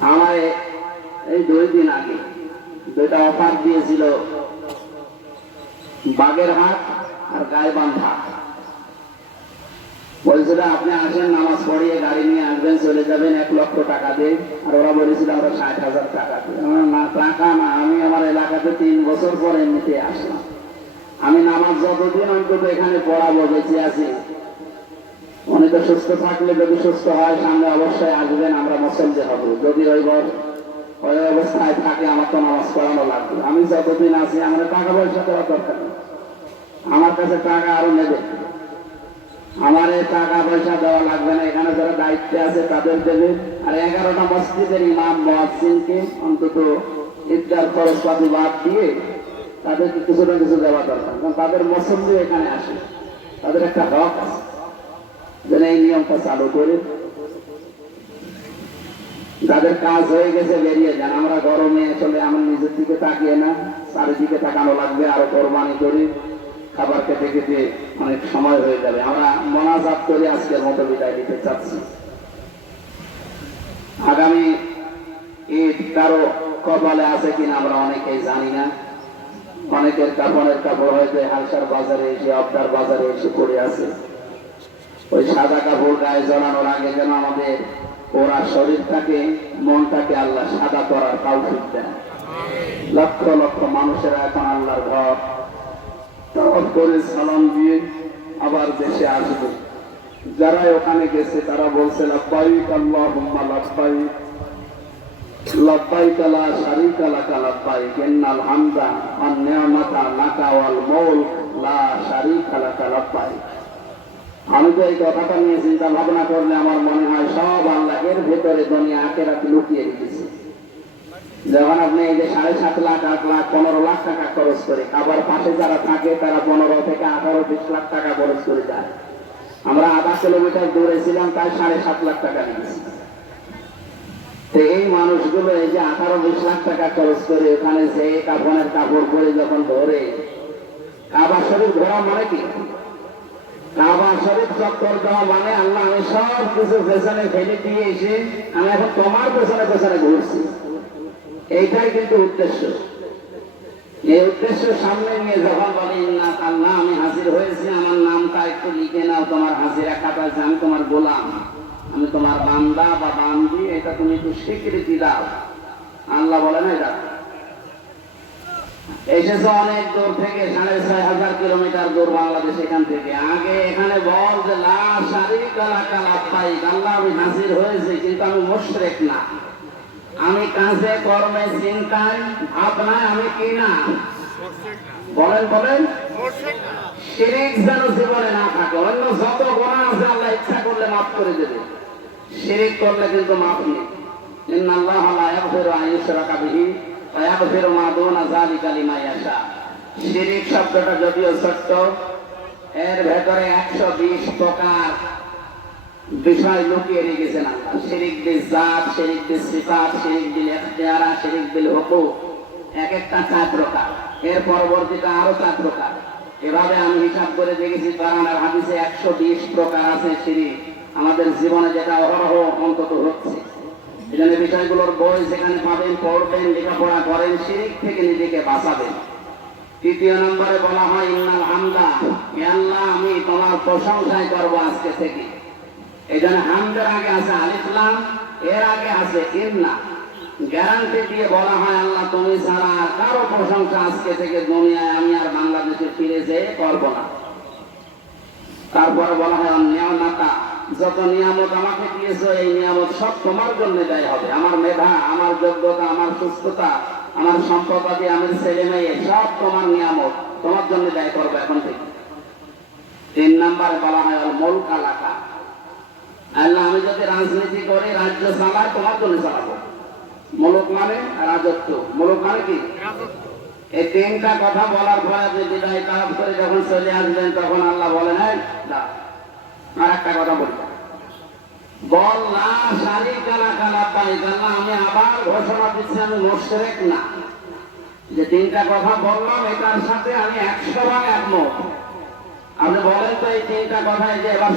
আমার এই দুই দিন আগে দুইটা অফার দিয়েছিল। বাগেরহাট আর গাইবান্ধা বলছিল, আপনি আসেন, নামাজ পড়িয়ে গাড়ি নিয়ে আসবেন, চলে যাবেন, এক লক্ষ টাকা দিয়ে। আর ওরা বলেছিল, আমরা ষাট হাজার টাকা দিয়ে। না, টাকা না, আমি আমার এলাকাতে তিন বছর পরে নিতে আসলাম। আমি নামাজ যতদিন অন্তত এখানে পড়াবো, বেঁচে আছি তো সুস্থ থাকলে যদি সুস্থ হয় সামনে অবশ্যই আসবেন, আমরা মুসলমান হব। যদি ওই ওই অবস্থায় থাকে, আমার তো নামাজ পড়ানো লাগবে। আমি যতদিন আছি, আমার টাকা পয়সা দেওয়ার দরকার আমার কাছে টাকা আরও নেবে। আমার টাকা পয়সা দেওয়া লাগবে না। এখানে যারা দায়িত্বে আছে, তাদের দেবে। আর এগারোটা মসজিদের ইমাম মহাসিনকে অন্তত ইফতার খরচপাতি বাদ দিয়ে তাদেরকে কিছু না কিছু দেওয়া দরকার। কারণ তাদের মসজিদ এখানে আসে। তাদের একটা হক আছে। যেন এই নিয়মটা চালু করে। যাদের কাজ হয়ে গেছে, বেরিয়ে যান। আমরা গরমে আসলে আমার নিজের দিকে তাকিয়ে না, চারিদিকে তাকানো লাগবে, আরও কোরবানি করি। খাবার খেতে খেতে অনেক সময় হয়ে যাবে। আমরা মনাজাত করে আজকের মতো বিদায় দিতে চাচ্ছি। আগামী ঈদ কারও কপালে আছে কিনা আমরা অনেকেই জানি না। অনেকের কাপড়ের কাপড় হয়তো হালসার বাজারে এসে, আবদার বাজারে এসে পড়ে আছে। ওই সাদা কাপড় গায়ে জড়ানোর আগে যেন আমাদের ওরা শরীরটাকে, মনটাকে আল্লাহ সাদা করার তৌফিক দেন। লক্ষ লক্ষ মানুষেরা এখন আল্লাহর ঘর। তওয়াফ করে সালাম দিয়ে আবার দেশে আসবে। যারা ওখানে গেছে, তারা বলছে, লাব্বাইক আল্লাহুম্মা লাব্বাইক লাব্বাইক লা শারীকা লাকা লাব্বাইক, ইন্নাল হামদা ওয়ান নি'মাতা লাকা ওয়াল মুলক, লা শারীকা লাকা লাব্বাইক। আমি তো এই কথাটা নিয়ে চিন্তা ভাবনা করলে আমার মনে হয় সব আল্লাহ এর ভেতরে দুনিয়া আখেরাত লুকিয়ে রেখেছে। যখন আপনি এই যে সাড়ে সাত লাখ, আট লাখ, পনেরো লাখ টাকা খরচ করে, আবার পাশে যারা থাকে তারা পনেরো থেকে আঠারো, বিশ লাখ টাকা খরচ করে যায়। আমরা আধা কিলোমিটার দূরে ছিলাম, তাই সাড়ে সাত লাখ টাকা নিয়েছি। তো এই মানুষগুলো এই যে আঠারো, বিশ লাখ টাকা খরচ করে ওখানে যে কাপড়ের কাপড় পরে যখন ধরে কাবার শরীর ঘোরা মানে কি? মানে হাজির হয়েছি, আমার নামটা একটু লিখে নাও, তোমার হাজিরা খাতায় যে আমি তোমার গোলাম। আমি তোমার বান্দা বা বান্দি, এটা তুমি একটু স্বীকৃতি দাও। আল্লাহ বলে না এটা এসেছে অনেক দূর থেকে সাড়ে ছয় হাজার কিলোমিটার দূর বাংলাদেশ এখান থেকে। আগে এখানে বল যে লা লাব্বাইক আল্লাহ আমি হাজির হয়েছি, কিন্তু আমি মুশরিক না। আমি কাজে, কর্মে, চিন্তায়, ভাবনায় আমি কি না? বলেন বলেন। শিরিক যেন জীবনে না থাকে, অন্য যত গোনা আছে আল্লাহ ইচ্ছা করলে মাফ করে দেবে। শিরিক করলে কিন্তু মাফ নেই। ইন্না আল্লাহ লা ইয়াগফিরু শব্দটা যদিও এর ভেতরে একশো বিশ প্রকার বিষয় লুকিয়ে রেখেছেন শিরিক জাত, শিরিক শিরিক শিরিক এক একটা চার প্রকার। এর পরবর্তীতে আরও চার প্রকার। এভাবে আমি হিসাব করে দেখেছি হাদিসে একশো বিশ প্রকার আছে শিরিক। আমাদের জীবনে যেটা অহরহ অন্তত হচ্ছে। এই বিষয়গুলোর বই যেখানে পাবেন, পড়বেন, লেখাপড়া করেন, শিরিক থেকে নিজেকে বাঁচাবেন। তৃতীয় নম্বরে বলা হয়, ইন্নাল হামদা আল্লাহ, আমি তোমার প্রশংসাই করব আজকে থেকে। এই জন্য হামদের আগে আছে আলিফলাম এর আগে আছে ইন্না গ্যারান্টি দিয়ে বলা হয়, আল্লাহ, তুমি ছাড়া কারও প্রশংসা আজকে থেকে দুনিয়ায় আমি আর বাংলাদেশে ফিরে যেয়ে করব না। তারপরে বলা হয় নিয়ামতা যত নিয়ামত আমাকে দিয়েছ এই নিয়ামত সব তোমার জন্য দেয় হবে। আমার মেধা আমার যোগ্যতা আমার সুস্থতা আমার সম্পদাদি আমার ছেলে মেয়ে সব তোমার নিয়ামত তোমার জন্য দায় করব এখন থেকে। তিন নম্বরে বলা হয় মূল কালাকা আল্লাহ আমি যদি রাজনীতি করি রাজ্য চালাই তোমার জন্য চালাবো। মুলুক মানে রাজত্ব। মুলুক মানে কি? এই তিনটা কথা বলার পরে আপনি বিদায় কাজ করে যখন চলে আসবেন তখন আল্লাহ বলেন "এই, যা, আর একটা কথা বলি। বল না শাড়ি কালা কালা আমি আবার ঘোষণা দিচ্ছি, আমি মোশরেক যে তিনটা কথা বললাম, এটার সাথে আপনি বলেন এই তিনটা কথায় যে এবার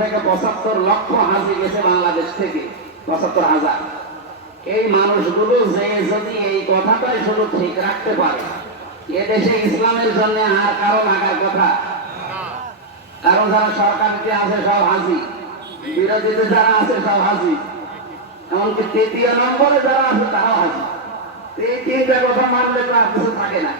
থেকে পঁচাত্তর লক্ষ হাসি গেছে বাংলাদেশ থেকে, পঁচাত্তর হাজার। এই মানুষগুলো যে যদি এই কথাটাই শুধু ঠিক রাখতে পারে, এদেশে ইসলামের জন্য আর কারও লাগার কথা। কারণ যারা সরকারিতে আছে সব হাসি বিরোধীতে যারা আছে তাও হাজি। এমনকি তৃতীয় নম্বরে যারা আছে তারাও হাজি। এই তিনটা কথা মানলে তো আর কিছু থাকে না।